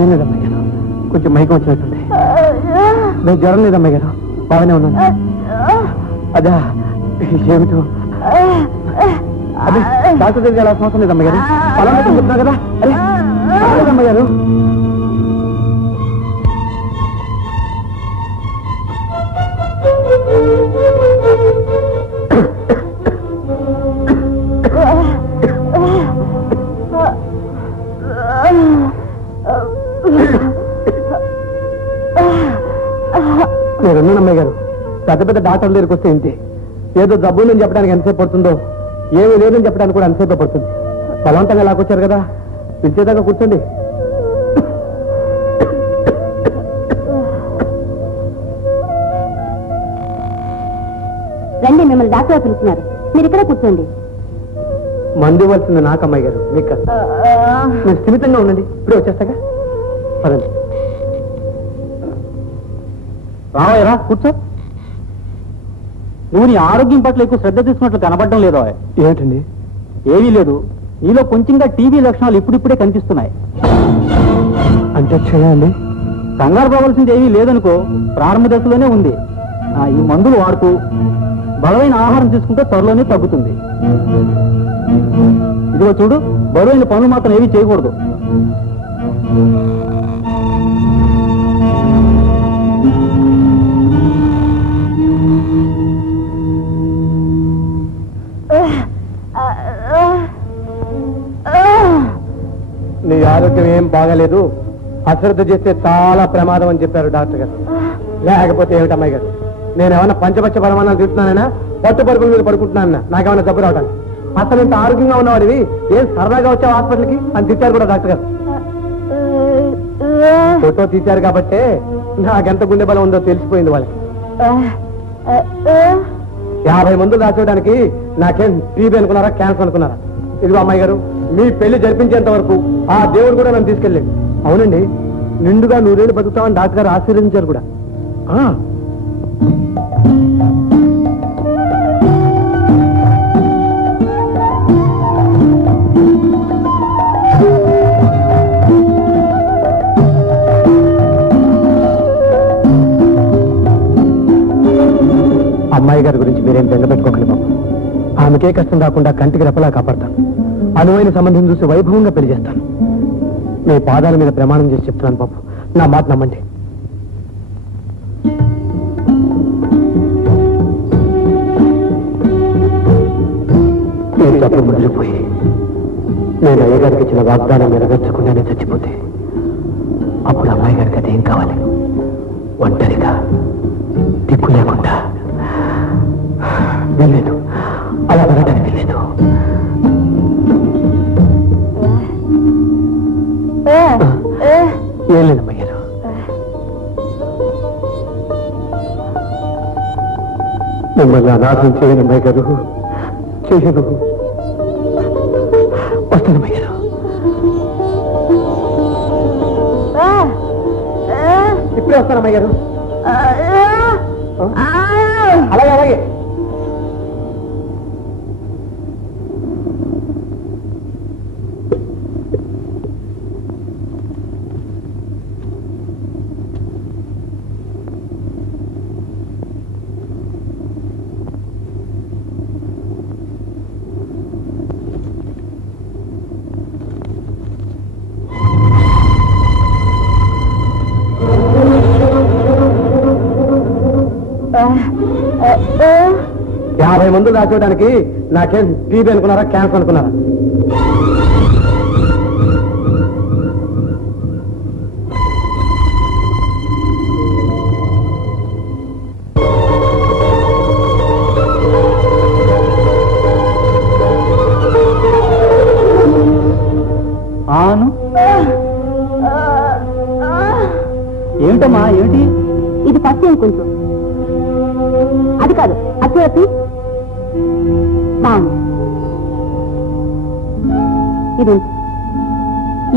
ఏం లేదమ్మాయి గారు, కొంచెం మైకం వచ్చినట్టుంది. నేను జ్వరం లేదమ్మాయి గారు, బాగానే ఉన్నాను. అదా ఏమిటో అదే డాక్టర్ దగ్గర ఎలా అవసరం లేదమ్మాయి గారు, పొలం చెప్తున్నా కదా. అరే లేదమ్మాయి గారు. నేనున్నానమ్మాయి గారు, పెద్ద పెద్ద డాక్టర్ల దగ్గరికి వస్తే ఇంతే. ఏదో జబ్బు ఉందని చెప్పడానికి ఎంతసేపు పడుతుందో, ఏమీ లేదని చెప్పడానికి కూడా ఎంతసేపు పడుతుంది. బలవంతంగా లాక్కొచ్చారు కదా, పిలిచేదాకా కూర్చోండి. రండి, మిమ్మల్ని డాక్టర్ పిలుస్తున్నారు, మీరు ఇక్కడ కూర్చోండి. మందు ఇవ్వాల్సింది నాకు అమ్మాయి గారు, మీకు కాదు. మీరు స్థిమితంగా ఉండండి, ఇప్పుడే వచ్చేస్తాగా. పదండి. రావయ్యరా, కూర్చో. నువ్వు నీ ఆరోగ్యం పట్ల ఎక్కువ శ్రద్ధ తీసుకున్నట్లు కనబడడం లేదో? ఏమిటండి? ఏమీ లేదు, నీలో కొంచెంగా టీబీ లక్షణాలు ఇప్పుడిప్పుడే కనిపిస్తున్నాయి. అంటే చేయండి. కంగారు పోవాల్సింది ఏమీ లేదనుకో, ప్రారంభ దశలోనే ఉంది. ఈ మందులు వాడుతూ బలమైన ఆహారం తీసుకుంటే త్వరలోనే తగ్గుతుంది. ఇదిగో చూడు, బరువైన పనులు మాత్రం ఏమీ చేయకూడదు. నీ ఆరోగ్యం ఏం బాగాలేదు, అశ్రద్ధ చేస్తే చాలా ప్రమాదం అని చెప్పారు డాక్టర్ గారు. లేకపోతే ఏమిటి అమ్మాయి గారు, నేనేమన్నా పంచపక్ష పరమాణాలు తింటున్నానైనా, పట్టు పరుగుల మీద పడుకుంటున్నానన్నా నాకేమన్నా జబ్బు రావటానికి? అసలు ఇంత ఆరోగ్యంగా ఉన్నవాడివి ఏం సరదాగా వచ్చావు హాస్పిటల్కి అని తిట్టారు కూడా డాక్టర్ గారు. ఫోటో తీశారు కాబట్టే నాకెంత గుండె బలం ఉందో తెలిసిపోయింది వాళ్ళకి. 50 మందులు రాసేయడానికి నాకేం టీబీ అనుకున్నారా, క్యాన్సర్ అనుకున్నారా? ఇదిగో అమ్మాయి గారు, మీ పెళ్లి జరిపించేంత వరకు ఆ దేవుడు కూడా నన్ను తీసుకెళ్ళండి. అవునండి, నిండుగా 100 ఏళ్ళు బతుకుతామని డాక్టర్ గారు ఆశీర్వదించారు కూడా. అమ్మాయి గారి గురించి మీరేం బెంగ పెట్టుకోకండి బాబు. ఆమెకే కష్టం రాకుండా కంటికి రెప్పలా కాపాడతాను. అనువైన సంబంధం చూసి వైభవంగా పెళ్లి చేస్తాను. మీ పాదాల మీద ప్రమాణం చేసి చెప్తున్నాను బాబు, నా మాట నమ్మండి. ఈ తప్పు ముగిలిపోయి నేను అయ్యగారికి ఇచ్చిన వాగ్దానం నెరవేర్చకుండానే చచ్చిపోతే అప్పుడు అమ్మాయి గారికి అదేం కావాలి? ఒంటరిగా, దిక్కు లేకుండా. వెళ్ళలేదు, అలా వెళ్ళడానికి వెళ్ళలేదు. ఏం లేదమ్మా గారు, మిమ్మల్ని అనాథం చేయను అమ్మాయి గారు, చేయను. వస్తానమ్మాయి గారు. ఇప్పుడే వస్తానమ్మాయి గారు. అలాగే అలాగే. మందులు రాసేయడానికి నాకేం టీబీ అనుకున్నారా, క్యాన్సర్ అనుకున్నారా? అవును, ఏమిటమ్మా, ఏమిటి ఇది? ఫస్ట్ ఏం కొంచెం అది కాదు, అతి బాగుంది. ఇది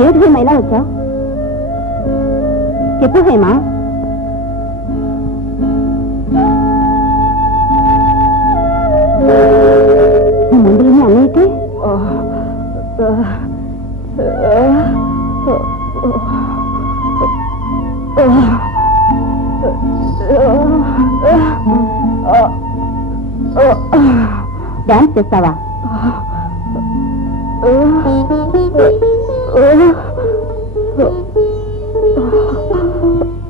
ఏమిటి హేమ ఇలా వచ్చావు? చెప్పు హేమ. ఈ మందులని అన్నయ్యకి డాన్స్ చేస్తావా?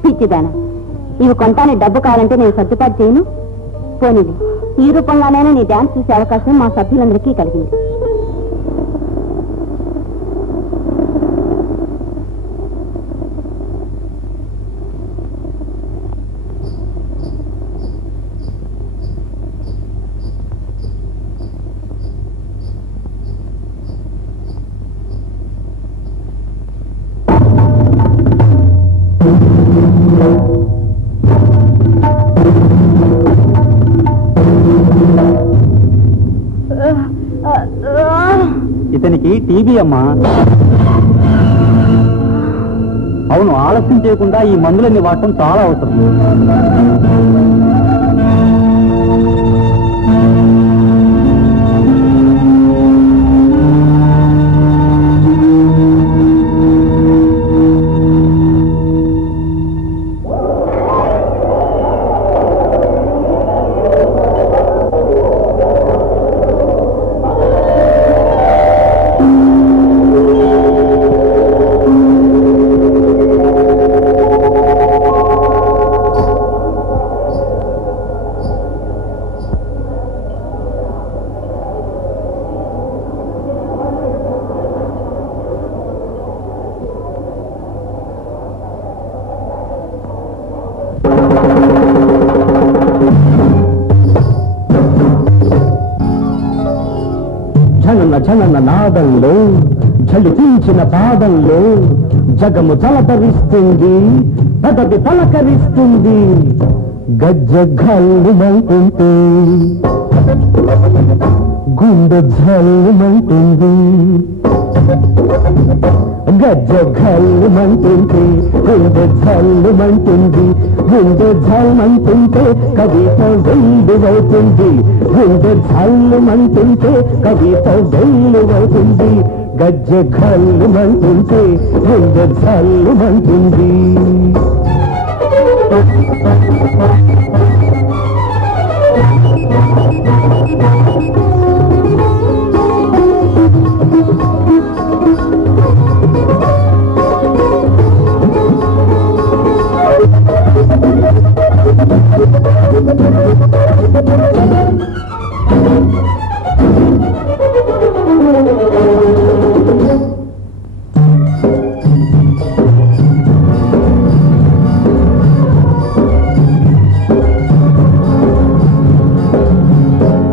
పిచ్చిదానా, ఇవి కొంటానే డబ్బు కావాలంటే నేను సర్దుబాటు చేయను. పోనీది, ఈ రూపంగానైనా నీ డాన్స్ చూసే అవకాశం మా సభ్యులందరికీ కలిగింది. ఇతనికి టీబీ అమ్మా. అవును, ఆలస్యం చేయకుండా ఈ మందులన్నీ వాడటం చాలా అవసరం. జనన జనన నాదంలో జలిపించిన పాదంలో జగము జలధరిస్తుంది, పదవి పలకరిస్తుంది. గజ్జ గల్లుమంటుంది, గుండె జల్లుమంటుంది. గజ్జ గల్లుమంటుంది, గుండె జల్లుమంటుంది. గుండె జల్లుమంటుంటే కవిత వెల్లువవుతుంది. గుండె జల్లుమంటుంటే కవిత వెల్లువవుతుంది. గజ్జ గల్లుమంటుంటే గుండె జల్లుమంటుంది.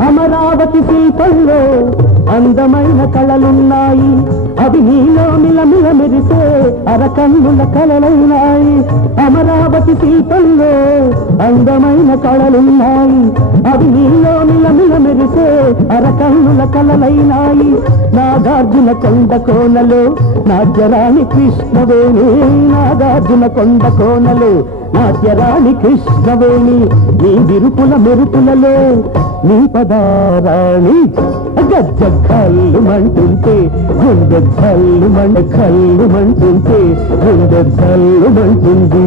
అమరావతి శిల్పంలో అందమైన కళలున్నాయి, అవి నీలో మిలమిల మెరిసే అరకన్నుల కళలైనాయి. అమరావతి శిల్పంలో అందమైన కళలున్నాయి, అవి నీలో మిలమిల మెరిసే అరకన్నుల కళలైనాయి. నాగార్జున కొండ కోనలో నాట్యరాణి కృష్ణవేణి, నాగార్జున కొండ కోనలో నాట్యరాణి కృష్ణవేణి. నీ విరుపుల మెరుపులలో నీ పదారాణి. గజ్జ కల్లుమంటుంటే గుండె కల్లుమంటుంటే గుండె జల్లుమంటుంది.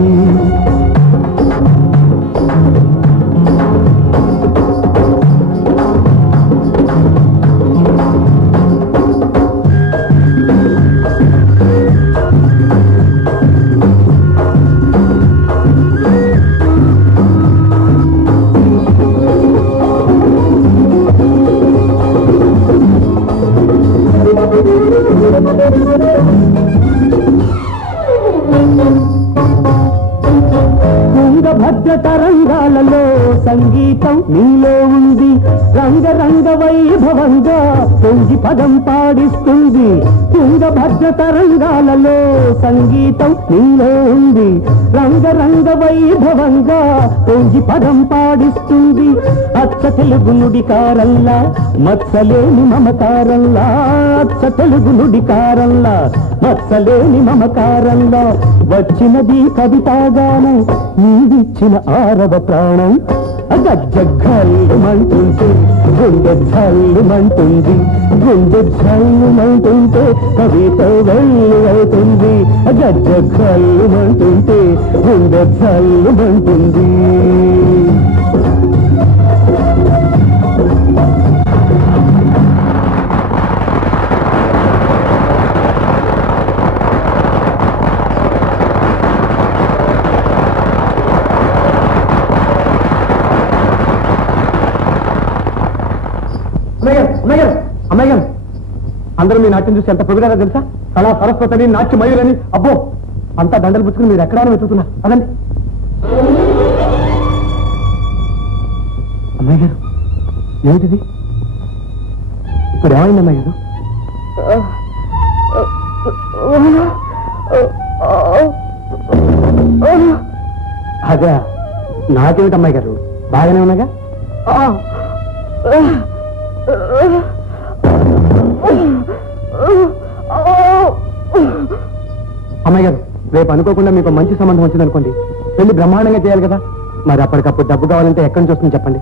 తుంగభద్ర తరంగాలలో సంగీతం నీలో ఉంది, రంగరంగ వైభవంగా పొంగి పదం పాడిస్తుంది. తుంగభద్ర తరంగాలలో సంగీతం నీలో ఉంది, రంగరంగ వైభవంగా పొంగి పదం పాడిస్తుంది. అచ్చ తెలుగు నుడికారల్లా మత్సలేని మమకారల్లా, అచ్చ తెలుగు నుడికారల్లా మత్సలేని మమకారల్లా. వచ్చినది కవితాగానం, నీవిచ్చిన ఆరవ ప్రాణం. గజ్జ గల్లుమంటుంటే గుండె జల్లుమంటుంది, గుండె జల్లుమంటుంటే కవిత వెల్లువవుతుంది. గజ్జ గల్లుమంటుంటే గుండె జల్లుమంటుంది. అందరూ మీ నాట్యం చూసి ఎంత పొగిడారో తెలుసా? కళా సరస్వతిని, నాట్య మయూరని, అబ్బో అంతా దండలు పుచ్చుకుని మీరు ఎక్కడా వెతుకుతున్నారు. అదండి అమ్మాయి గారు, ఏమిటిది? ఇప్పుడు ఏమైంది అమ్మాయి గారు? అదే నాకేమిటి అమ్మాయి గారు, బాగానే ఉన్నాగా? అమ్మాయి గారు, రేపు అనుకోకుండా మీకు మంచి సంబంధం వచ్చిందనుకోండి, పెళ్లి బ్రహ్మాండంగా చేయాలి కదా. మరి అప్పటికప్పుడు డబ్బు కావాలంటే ఎక్కడి నుంచి వస్తుంది చెప్పండి?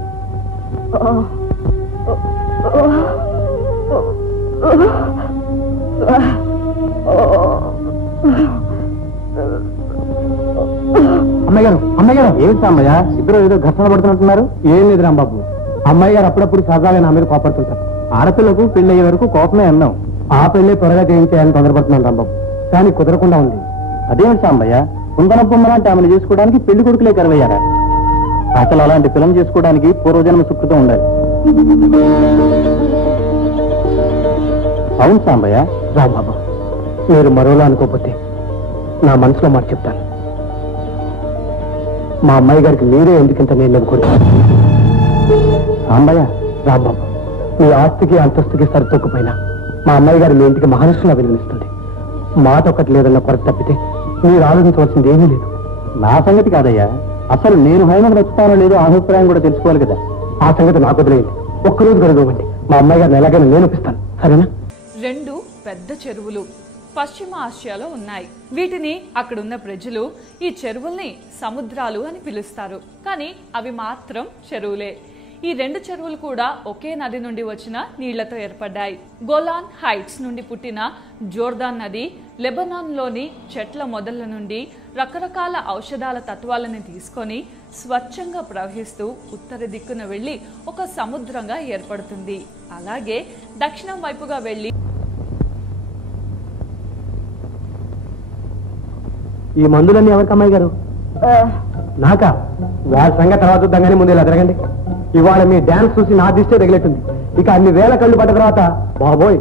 అమ్మాయి గారు, అమ్మాయి గారు, ఏమిటి సాంబయ్య ఇద్దరు ఏదో ఘర్షణ పడుతున్నట్టున్నారు? ఏం లేదు రాంబాబు, అమ్మాయి గారు అప్పుడప్పుడు సరదాగా నా మీద కోపడుతుంటారు. ఆడపిల్లకు పెళ్లి అయ్యే వరకు కోపమే అన్నాం. ఆ పెళ్లి త్వరగా చేయించేయాలని తొందరపడుతున్నాను రాంబాబు, కానీ కుదరకుండా ఉంది. అదేమిటి సాంబయ్య, కుందన బొమ్మలాంటి ఆమెను చేసుకోవడానికి పెళ్లి కొడుకులే కరవయ్యారా? అసలు అలాంటి పిల్లని చేసుకోవడానికి పూర్వజన్మ సుకృతం ఉండాలి. అవును సాంబయ్య. రాంబాబు, మీరు మరోలా అనుకోకపోతే నా మనసులో మాట చెప్తాను. మా అమ్మాయి గారికి మీరే ఎందుకంత నేను అనుకుంటున్నాను. సాంబయ్య, రాంబాబు, మీ ఆస్తికి అంతస్తుకి సరితొక్కుపోయినా మా అమ్మాయి గారు మీ ఇంటికి మహాలక్ష్మిలా విలువనిస్తుంది. మాట ఒక్కటి లేదన్న కొరత తప్పితే మీరు ఆలోచించవలసింది ఏమీ లేదు. నా సంగతి కాదయ్యా, అసలు నేను హైమను నచ్చుతానో లేదో అభిప్రాయం కూడా తెలుసుకోవాలి కదా. ఆ సంగతి నాకు వదిలేయండి. ఒక్కరోజు గడవండి, మా అమ్మాయి గారిని ఎలాగైనా నేను ఒప్పిస్తాను, సరేనా? 2 పెద్ద చెరువులు పశ్చిమ ఆసియాలో ఉన్నాయి. వీటిని అక్కడున్న ప్రజలు ఈ చెరువుల్ని సముద్రాలు అని పిలుస్తారు. కానీ అవి మాత్రం చెరువులే. ఈ 2 చెరువులు కూడా ఒకే నది నుండి వచ్చిన నీళ్లతో ఏర్పడ్డాయి. గోలాన్ హైట్స్ నుండి పుట్టిన జోర్దాన్ నది లెబనాన్లోని చెట్ల మొదళ్ల నుండి రకరకాల ఔషధాల తత్వాలను తీసుకొని స్వచ్ఛంగా ప్రవహిస్తూ ఉత్తర దిక్కున వెళ్లి ఒక సముద్రంగా ఏర్పడుతుంది. అలాగే దక్షిణం వైపుగా వెళ్లి ఈ మందులన్నీ ఎవరికి అమ్మాయి గారు? నాకా? వారి సంగతి తర్వాత చూద్దాం, ముందు ఇలా తిరగండి. ఇవాళ మీ డాన్స్ చూసి నా దిష్టే తగిలేట్టుంది. ఇక అన్ని వేల కళ్ళు పడ్డ తర్వాత బాబోయ్